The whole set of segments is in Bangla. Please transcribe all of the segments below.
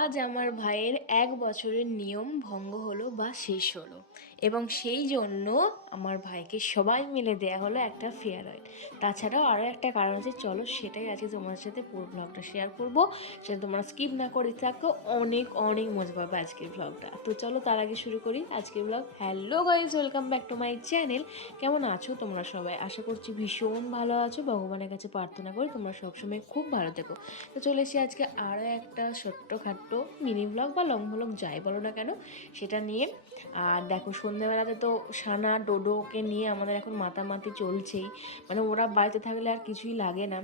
আজ আমার ভাইয়ের 1 বছরের নিয়ম ভঙ্গ হলো বা শেষ হলো, এবং সেই জন্য আমার ভাইকে সবাই মিলে দেয়া হলো একটা ফেয়ারওয়েল। তাছাড়াও আরও একটা কারণ আছে, চলো সেটাই আজকে তোমাদের সাথে পুরো ব্লগটা শেয়ার করবো। সেটা তোমরা স্কিপ না করে থাকো, অনেক অনেক মজা পাবে আজকের ব্লগটা। তো চলো তার আগে শুরু করি আজকের blog. Hello guys, welcome back to my channel. কেমন আছো তোমরা সবাই? আশা করছি ভীষণ ভালো আছো। ভগবানের কাছে প্রার্থনা করি তোমরা সবসময় খুব ভালো থেকো। তো চলে এসেছি আজকে আরও একটা ছোট্টখাট্টো মিনি ব্লগ বা লং ব্লগ যাই বলো না কেন সেটা নিয়ে। আর দেখো সন্ধ্যেবেলাতে তো সানা ডোডোকে নিয়ে আমাদের এখন মাতামাতি চলছেই, মানে ওরা বাড়িতে থাকলে আর কিছুই লাগে না।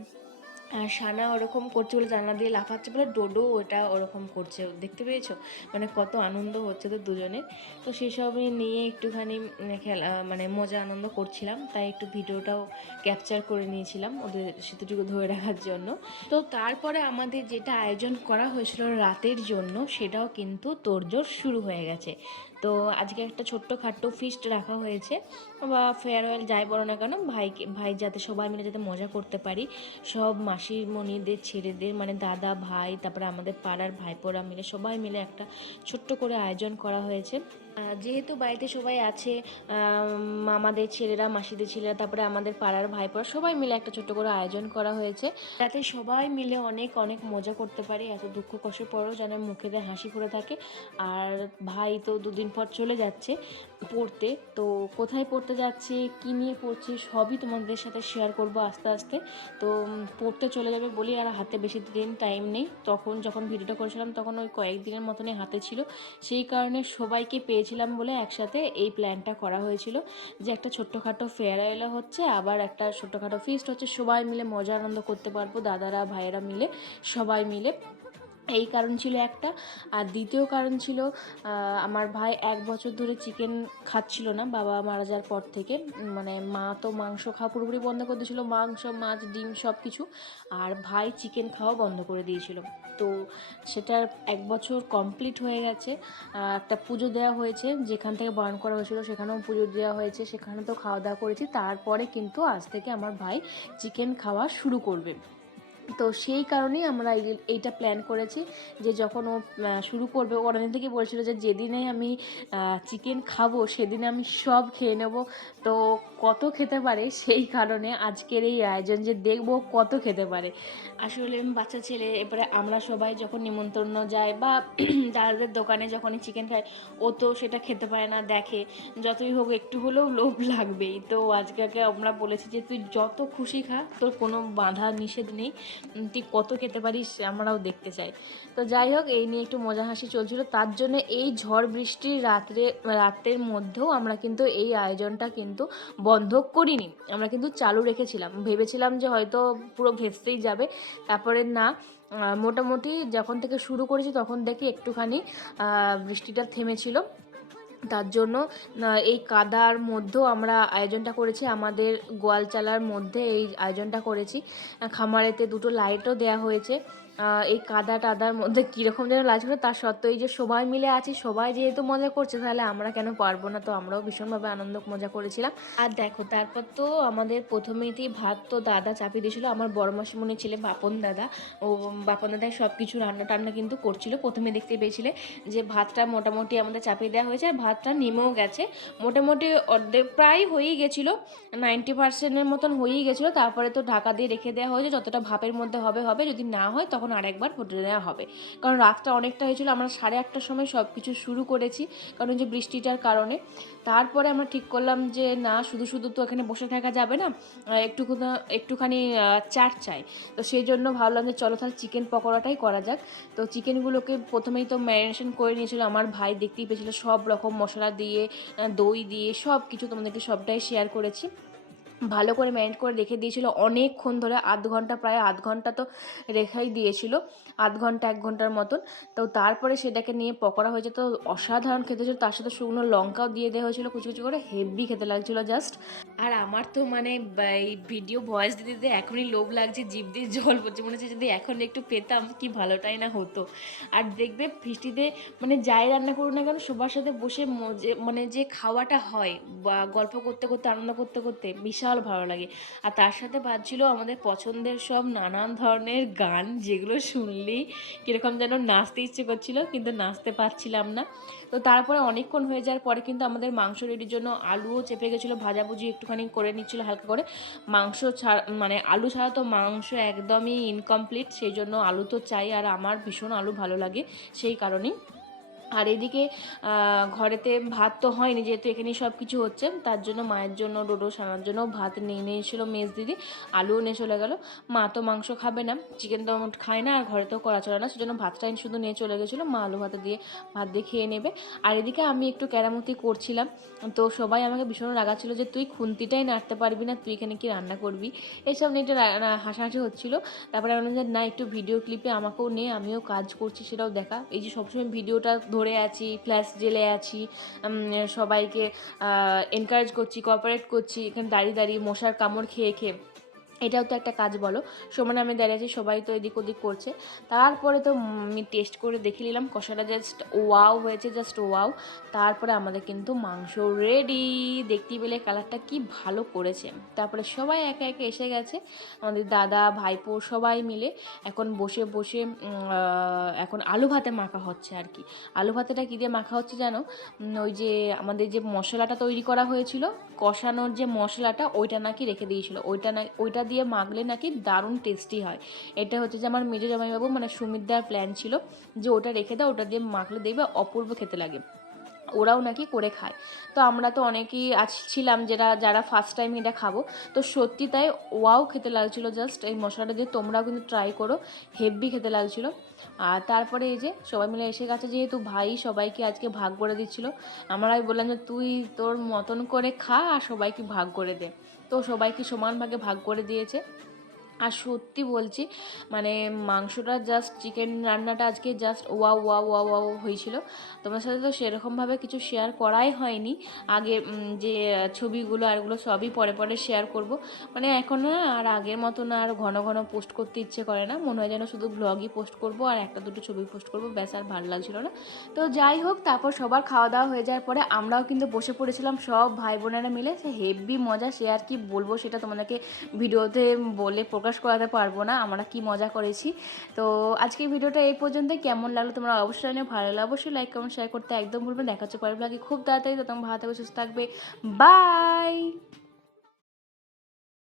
আর সানা ওরকম করছে বলে জানলা দিয়ে লাফাচ্ছে বলে ডোডো ওটা ওরকম করছে, দেখতে পেয়েছো? মানে কত আনন্দ হচ্ছে তো দুজনের। তো সেসবই নিয়ে একটুখানি খেলা মানে মজা আনন্দ করছিলাম, তাই একটু ভিডিওটাও ক্যাপচার করে নিয়েছিলাম ওদের সেতুটুকু ধরে রাখার জন্য। তো তারপরে আমাদের যেটা আয়োজন করা হয়েছিল রাতের জন্য সেটাও কিন্তু তোড়জোড় শুরু হয়ে গেছে। তো আজকে একটা ছোট্টখাট্টো ফিস্ট রাখা হয়েছে বা ফেয়ারওয়েল যাই বলো না কেন, ভাই যাতে সবাই মিলে যাতে মজা করতে পারি। সব মাসিমণিদের ছেলেদের মানে দাদা ভাই, তারপরে আমাদের পাড়ার ভাইপোরা মিলে সবাই মিলে একটা ছোট্ট করে আয়োজন করা হয়েছে। যেহেতু বাড়িতে সবাই আছে, মামাদের ছেলেরা, মাসিদের ছেলেরা, তারপরে আমাদের পাড়ার ভাইপোরা সবাই মিলে একটা ছোট্ট করে আয়োজন করা হয়েছে, যাতে সবাই মিলে অনেক অনেক মজা করতে পারি। এত দুঃখ কষ্টের পরেও যেন মুখেতে হাসি ফুটে থাকে। আর ভাই তো দুদিন পর চলে যাচ্ছে পড়তে, তো কোথায় পড়তে যাচ্ছে, কী নিয়ে পড়ছে সবই তোমাদের সাথে শেয়ার করব আস্তে আস্তে। তো পড়তে চলে যাবে বলি আর হাতে বেশি দিন টাইম নেই। তখন যখন ভিডিওটা করেছিলাম তখন ওই কয়েকদিনের মতনই হাতে ছিল, সেই কারণে সবাইকে পেয়েছিলাম বলে একসাথে এই প্ল্যানটা করা হয়েছিল যে একটা ছোট্টখাটো ফেয়ারওয়েলও হচ্ছে, আবার একটা ছোট্টখাটো ফিস্ট হচ্ছে, সবাই মিলে মজা আনন্দ করতে পারবো, দাদারা ভাইয়েরা মিলে সবাই মিলে। এই কারণ ছিল একটা। আর দ্বিতীয় কারণ ছিল আমার ভাই 1 বছর ধরে চিকেন খাচ্ছিল না বাবা মারা যাওয়ার পর থেকে। মানে মা তো মাংস খাওয়া পুরোপুরি বন্ধ করে দিয়েছিল, মাংস মাছ ডিম সব কিছু, আর ভাই চিকেন খাওয়া বন্ধ করে দিয়েছিল। তো সেটার 1 বছর কমপ্লিট হয়ে গেছে। একটা পুজো দেওয়া হয়েছে, যেখান থেকে বারণ করা হয়েছিল সেখানেও পুজো দেওয়া হয়েছে, সেখানে তো খাওয়া দাওয়া করেছি। তারপরে কিন্তু আজ থেকে আমার ভাই চিকেন খাওয়া শুরু করবে। তো সেই কারণেই আমরা এইটা প্ল্যান করেছি যে যখন ও শুরু করবে, ও অনেক থেকে বলছিল যে যেদিনে আমি চিকেন খাবো সেদিনে আমি সব খেয়ে নেব। তো কত খেতে পারে সেই কারণে আজকের এই আয়োজন, যে দেখবো কত খেতে পারে। আসলে বাচ্চা ছেলে, এবারে আমরা সবাই যখন নিমন্ত্রণ যাই বা দাদাদের দোকানে যখনই চিকেন খাই, ও তো সেটা খেতে পারে না, দেখে যতই হোক একটু হলেও লোভ লাগবেই। তো আজকে আমরা বলেছি যে তুই যত খুশি খা, তোর কোনো বাধা নিষেধ নেই, তুই কত খেতে পারিস আমরাও দেখতে চাই। তো যাই হোক, এই নিয়ে একটু মজা হাসি চলছিল। তার জন্য এই ঝড় বৃষ্টির রাতের মধ্যেও আমরা কিন্তু এই আয়োজনটা কিন্তু বন্ধ করিনি, আমরা কিন্তু চালু রেখেছিলাম। ভেবেছিলাম যে হয়তো পুরো ভেস্তেই যাবে, তারপরে না, মোটামুটি যখন থেকে শুরু করেছি তখন দেখি একটুখানি বৃষ্টিটা থেমেছিল। তার জন্য এই কাদার মধ্যেও আমরা আয়োজনটা করেছি, আমাদের গোয়ালচালার মধ্যে এই আয়োজনটা করেছি। খামারেতে দুটো লাইটও দেওয়া হয়েছে। এই কাদা টাদার মধ্যে কীরকম যেন লাগছিল, তার সত্ত্বেও এই যে সবাই মিলে আছি, সবাই যেহেতু মজা করছে তাহলে আমরা কেন পারবো না। তো আমরাও ভীষণভাবে আনন্দ মজা করেছিলাম। আর দেখো তারপর তো আমাদের প্রথমেতেই ভাত তো দাদা চাপিয়ে দিয়েছিলো, আমার বড় মাসিমণির ছেলে বাপন দাদা। ও বাপন দাদাই সব কিছু রান্না টান্না কিন্তু করছিল। প্রথমে দেখতে পেয়েছিলে যে ভাতটা মোটামুটি আমাদের চাপিয়ে দেওয়া হয়েছে, আর ভাতটা নেমেও গেছে মোটামুটি, অর্ধেক প্রায় হয়েই গেছিলো, 90% মতন হয়েই গেছিলো। তারপরে তো ঢাকা দিয়ে রেখে দেওয়া হয়েছে, যতটা ভাপের মধ্যে হবে হবে, যদি না হয় তখন আরেকবার ফুটে দেওয়া হবে। কারণ রাতটা অনেকটা হয়েছিল, আমরা 8:30টার সময় সব কিছু শুরু করেছি, কারণ যে বৃষ্টিটার কারণে। তারপরে আমরা ঠিক করলাম যে না, শুধু শুধু তো এখানে বসে থাকা যাবে না, একটুখানি চাট চাই। তো সেই জন্য ভাবলাম যে চলো তাহলে চিকেন পকোড়াটাই করা যাক। তো চিকেনগুলোকে প্রথমেই তো ম্যারিনেশন করে নিয়েছিল আমার ভাই, দেখতেই পেয়েছিল সব রকম মশলা দিয়ে, দই দিয়ে সব কিছু, তোমাদেরকে সবটাই শেয়ার করেছি। ভালো করে ম্যারিনেট করে রেখে দিয়েছিল অনেকক্ষণ ধরে, আধ ঘন্টা, প্রায় আধ ঘন্টা তো রেখাই দিয়েছিল, আধ ঘন্টা 1 ঘন্টার মতন। তো তারপরে সেটাকে নিয়ে পকোড়া হয়েছে, তো অসাধারণ খেতে ছিল। তার সাথে শুকনো লঙ্কাও দিয়ে দেওয়া হয়েছিল কুচি কুচি করে, হেভি খেতে লাগছিলো জাস্ট। আর আমার তো মানে এই ভিডিও ভয়েস দিতে দিতে এখনই লোভ লাগছে, জিভ দিয়ে জল পড়ছে, মনে হচ্ছে যদি এখন একটু পেতাম কি ভালোটাই না হতো। আর দেখবে ফিস্টিতে মানে যাই রান্না করুন না কেন সবার সাথে বসে মানে যে খাওয়াটা হয় বা গল্প করতে করতে আনন্দ করতে করতে বিশাল ভালো লাগে। আর তার সাথে বাজছিল আমাদের পছন্দের সব নানান ধরনের গান, যেগুলো শুনলেই কীরকম যেন নাচতে ইচ্ছে করছিল কিন্তু নাচতে পারছিলাম না। তো তারপরে অনেকক্ষণ হয়ে যাওয়ার পরে কিন্তু আমাদের মাংস রেডির জন্য আলুও চেপে গেছিলো, ভাজাভুজি একটুখানি করে নিচ্ছিলো হালকা করে। মাংস ছাড়া মানে আলু ছাড়া তো মাংস একদমই ইনকমপ্লিট, সেই জন্য আলু তো চাই, আর আমার ভীষণ আলু ভালো লাগে সেই কারণেই। আর এদিকে ঘরেতে ভাত তো হয়নি, যেহেতু এখানে সব কিছু হচ্ছে, তার জন্য মায়ের জন্য ডোডো সানার জন্য ভাত নিয়ে নিয়েছিলো মেজ দিদি, আলুও নিয়ে চলে গেলো। মা তো মাংস খাবে না, চিকেন তো খায় না, আর ঘরে তো করা চলে না, সেজন্য ভাতটাই শুধু নিয়ে চলে গেছিলো। মা আলু ভাতে দিয়ে ভাত দিয়ে খেয়ে নেবে। আর এদিকে আমি একটু কেরামতি করছিলাম, তো সবাই আমাকে ভীষণ রাগাচ্ছিল যে তুই খুন্তিটাই নাড়তে পারবি না, তুই এখানে কি রান্না করবি, এইসব নিয়ে একটু হাসাহাসি হচ্ছিলো। তারপরে আমি বললাম যে না, একটু ভিডিও ক্লিপে আমাকেও নে, আমিও কাজ করছি সেটাও দেখা। এই যে সবসময় ভিডিওটা ধরে আছি, ফ্ল্যাশ জেলে আছি, সবাইকে এনকারেজ করছি, কোঅপারেট করছি, এখানে দাঁড়িয়ে দাঁড়িয়ে মশার কামড় খেয়ে খেয়ে, এটাও তো একটা কাজ বলো। সমানে আমি দাঁড়িয়ে আছি, সবাই তো এদিক ওদিক করছে। তারপরে তো আমি টেস্ট করে দেখে নিলাম, কষাটা জাস্ট ওয়াও হয়েছে, জাস্ট ওয়াও। তারপরে আমাদের কিন্তু মাংস রেডি, দেখতেই পেলে কালারটা কি ভালো করেছে। তারপরে সবাই একে একে এসে গেছে, আমাদের দাদা ভাইপো সবাই মিলে এখন বসে বসে এখন আলু ভাতে মাখা হচ্ছে আর কি। আলু ভাতেটা কী দিয়ে মাখা হচ্ছে জানো? ওই যে আমাদের যে মশলাটা তৈরি করা হয়েছিল, কষানোর যে মশলাটা, ওইটা নাকি রেখে দিয়েছিল, ওইটা দিয়ে মাখলে নাকি দারুণ টেস্টি হয়। এটা হচ্ছে যে আমার মেজো জামাইবাবু মানে সুমিতদার প্ল্যান ছিল যে ওটা রেখে দাও, ওটা দিয়ে মাখলে দেখবে অপূর্ব খেতে লাগে, ওরাও নাকি করে খায়। তো আমরা তো অনেকেই ছিলাম যারা ফার্স্ট টাইম এটা খাবো, তো সত্যি তাই ওয়াও খেতে লাগছিলো। জাস্ট এই মশলাটা দিয়ে তোমরাও কিন্তু ট্রাই করো, হেভি খেতে লাগছিলো। আর তারপরে এই যে সবাই মিলে এসে গেছে, যেহেতু ভাই সবাইকে আজকে ভাগ করে দিচ্ছিলো, আমরাই বললাম যে তুই তোর মতন করে খা আর সবাইকে ভাগ করে দে। তো সবাইকে সমান ভাগে ভাগ করে দিয়েছে। আর সত্যি বলছি মানে মাংসটা জাস্ট, চিকেন রান্নাটা আজকে just wow wow wow wow হয়েছিল। তোমার সাথে তো সেরকমভাবে কিছু শেয়ার করাই হয়নি আগে, যে ছবিগুলো আর এগুলো সবই পরে পরে শেয়ার করব। মানে এখন না আর আগের মতো না, আর ঘন ঘন পোস্ট করতে ইচ্ছে করে না, মনে হয় যেন শুধু ব্লগই পোস্ট করব আর একটা দুটো ছবি পোস্ট করব, ব্যাস, আর ভালো লাগছিল না। তো যাই হোক, তারপর সবার খাওয়া দাওয়া হয়ে যাওয়ার পরে আমরাও কিন্তু বসে পড়েছিলাম সব ভাই বোনেরা মিলে। সে হেভি মজা, সে আর কি বলবো, সেটা তোমাদেরকে ভিডিওতে বলে প্রকাশ করাতে পারবো না আমরা কি মজা করেছি। তো আজকের ভিডিওটা এই পর্যন্ত, কেমন লাগলো তোমরা অবশ্যই জানিও, ভালো লাগলে অবশ্যই লাইক কমেন্ট শেয়ার করতে একদম ভুলবেন। দেখা হচ্ছে পরের ব্লগে খুব তাড়াতাড়ি, তো তোমরা ভালো থাকবে, সুস্থ থাকবে, বাই।